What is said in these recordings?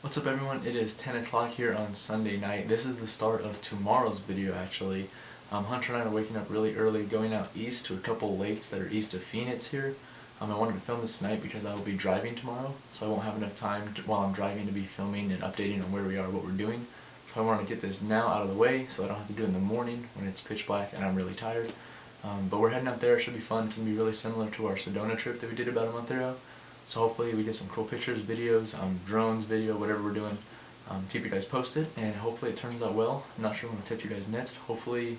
What's up everyone, it is 10 o'clock here on Sunday night. This is the start of tomorrow's video actually. Hunter and I are waking up really early, going out east to a couple lakes that are east of Phoenix here. I wanted to film this tonight because I will be driving tomorrow, so I won't have enough time while I'm driving to be filming and updating on where we are, what we're doing. So I want to get this now out of the way so I don't have to do it in the morning when it's pitch black and I'm really tired. But we're heading out there, it should be fun. It's going to be really similar to our Sedona trip that we did about a month ago. So hopefully we get some cool pictures, videos, drones, video, whatever we're doing. Keep you guys posted, and hopefully it turns out well. I'm not sure when I'll catch you guys next. Hopefully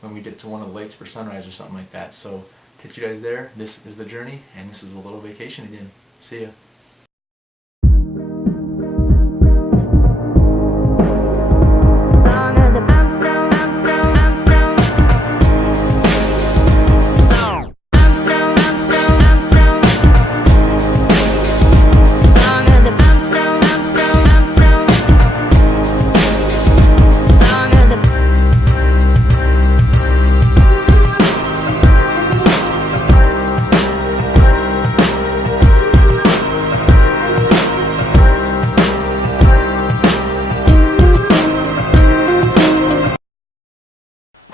when we get to one of the lakes for sunrise or something like that. So catch you guys there. This is the journey, and this is a little vacation again. See ya.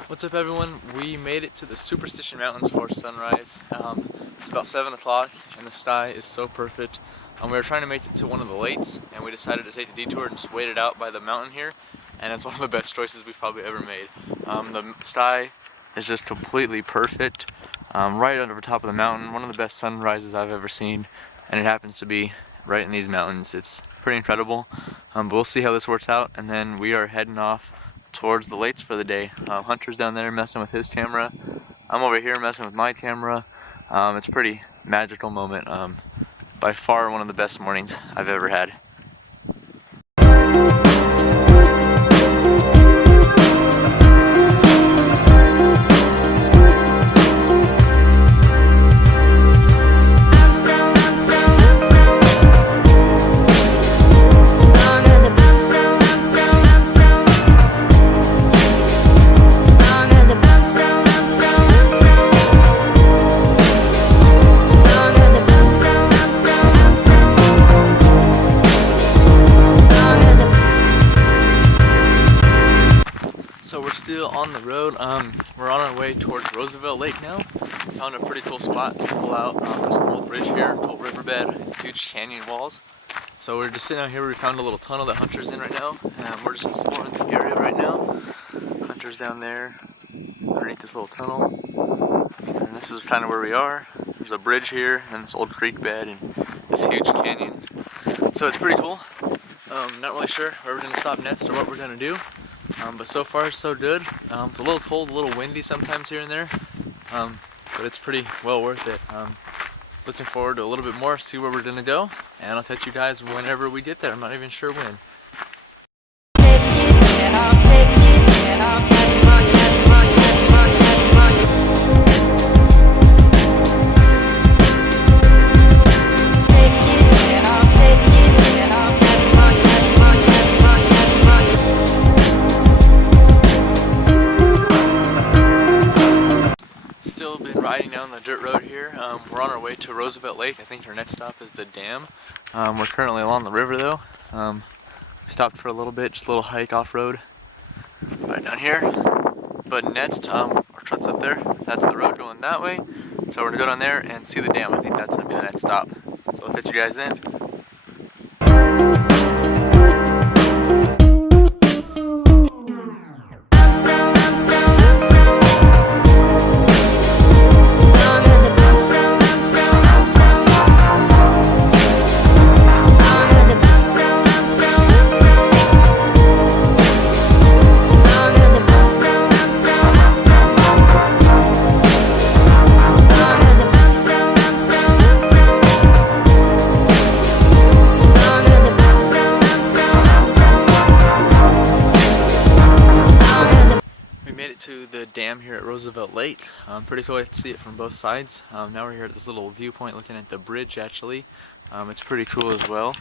What's up everyone? We made it to the Superstition Mountains for sunrise. It's about 7 o'clock and the sky is so perfect. We were trying to make it to one of the lakes and we decided to take the detour and just wait it out by the mountain here, and it's one of the best choices we've probably ever made. The sky is just completely perfect, right under the top of the mountain. One of the best sunrises I've ever seen, and it happens to be right in these mountains. It's pretty incredible, but we'll see how this works out, and then we are heading off towards the lakes for the day. Hunter's down there messing with his camera. I'm over here messing with my camera. It's a pretty magical moment. By far one of the best mornings I've ever had. So we're still on the road. We're on our way towards Roosevelt Lake now. Found a pretty cool spot to pull out. There's an old bridge here, cool riverbed, huge canyon walls. So we're just sitting out here. We found a little tunnel that Hunter's in right now, and we're just exploring the area right now. Hunter's down there underneath this little tunnel, and this is kind of where we are. There's a bridge here and this old creek bed and this huge canyon. So it's pretty cool. Not really sure where we're going to stop next or what we're going to do. But so far so good. It's a little cold, a little windy sometimes here and there, but it's pretty well worth it. Looking forward to a little bit more, see where we're gonna go, and I'll catch you guys whenever we get there. I'm not even sure when. Riding down the dirt road here. We're on our way to Roosevelt Lake. I think our next stop is the dam. We're currently along the river though. We stopped for a little bit, just a little hike off-road right down here. But next, our truck's up there. That's the road going that way. So we're gonna go down there and see the dam. I think that's gonna be the next stop. So I'll catch you guys then. To the dam here at Roosevelt Lake. Pretty cool to see it from both sides. Now we're here at this little viewpoint looking at the bridge actually. It's pretty cool as well.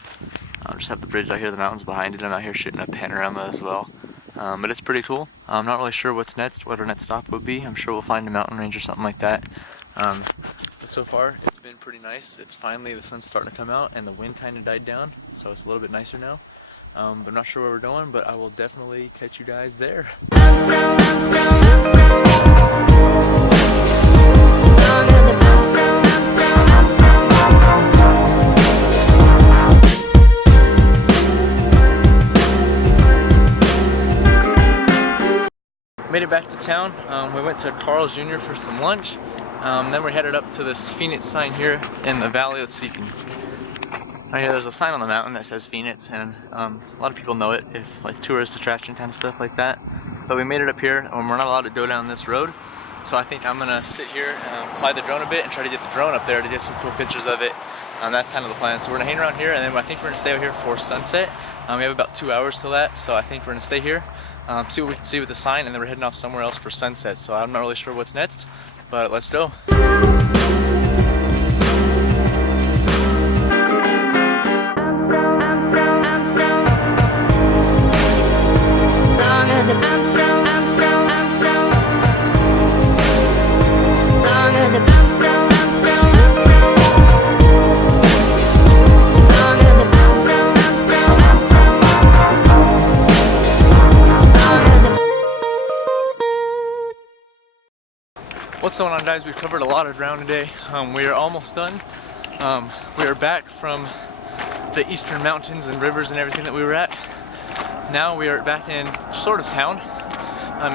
Just have the bridge out here, the mountains behind it. I'm out here shooting a panorama as well. But it's pretty cool. I'm not really sure what's next, what our next stop would be. I'm sure we'll find a mountain range or something like that. But so far, it's been pretty pretty nice. It's finally, the sun's starting to come out and the wind kind of died down, so it's a little bit nicer now. But I'm not sure where we're going, but I will definitely catch you guys there. Made it back to town. We went to Carl's Jr. for some lunch. Then we're headed up to this Phoenix sign here in the valley. Let's see if you can... Right here, there's a sign on the mountain that says Phoenix, and a lot of people know it, if like tourist attraction kind of stuff like that. But we made it up here, and we're not allowed to go down this road. So I think I'm gonna sit here and fly the drone a bit and try to get the drone up there to get some cool pictures of it. That's kind of the plan. So we're gonna hang around here, and then I think we're gonna stay out here for sunset. We have about 2 hours till that, so I think we're gonna stay here, see what we can see with the sign, and then we're heading off somewhere else for sunset. So I'm not really sure what's next, but let's go. What's going on, guys? We've covered a lot of ground today. We are almost done. We are back from the eastern mountains and rivers and everything that we were at. Now we are back in sort of town.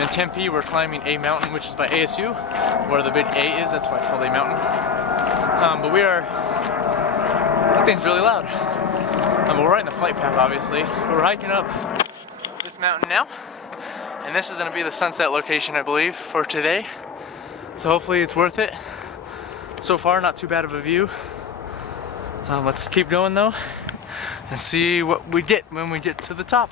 In Tempe, we're climbing a mountain which is by ASU, where the big A is. That's why it's called a mountain. But that thing's really loud. We're right in the flight path, obviously. We're hiking up this mountain now, and this is going to be the sunset location, I believe, for today. So hopefully it's worth it. So far, not too bad of a view. Let's keep going though, and see what we get when we get to the top.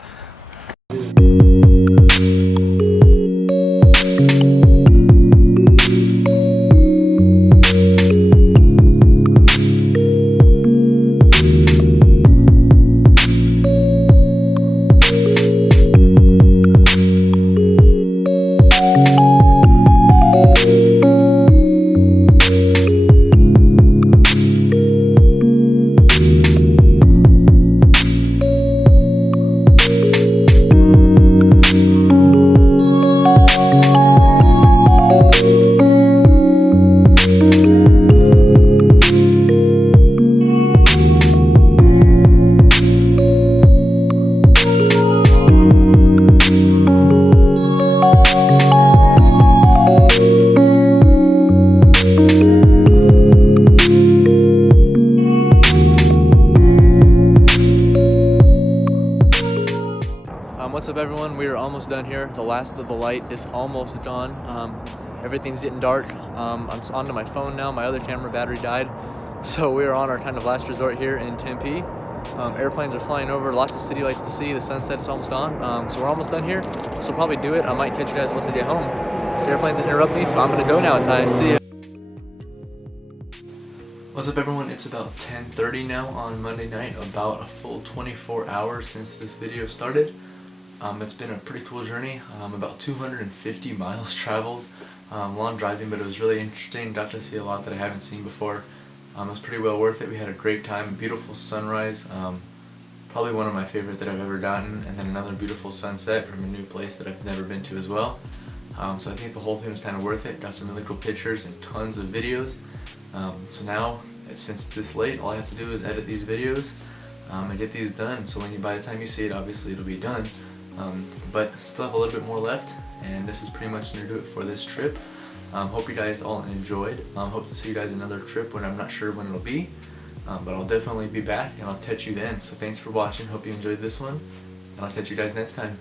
What's up, everyone? We are almost done here. The last of the light is almost gone. Everything's getting dark. I'm onto my phone now. My other camera battery died. So we are on our kind of last resort here in Tempe. Airplanes are flying over, lots of city lights to see. The sunset's almost on. So we're almost done here. This will probably do it. I might catch you guys once I get home. This airplane's interrupt me, so I'm gonna go now. See ya. What's up, everyone? It's about 10:30 now on Monday night, about a full 24 hours since this video started. It's been a pretty cool journey, about 250 miles traveled. Long driving, but it was really interesting. Got to see a lot that I haven't seen before. It was pretty well worth it. We had a great time, beautiful sunrise, probably one of my favorite that I've ever done, and then another beautiful sunset from a new place that I've never been to as well. So I think the whole thing was kind of worth it. Got some really cool pictures and tons of videos. So now, since it's this late, all I have to do is edit these videos and get these done. So by the time you see it, obviously it'll be done. But still have a little bit more left, and this is pretty much going to do it for this trip. Hope you guys all enjoyed. Hope to see you guys another trip when I'm not sure when it'll be, but I'll definitely be back and I'll catch you then. So thanks for watching. Hope you enjoyed this one, and I'll catch you guys next time.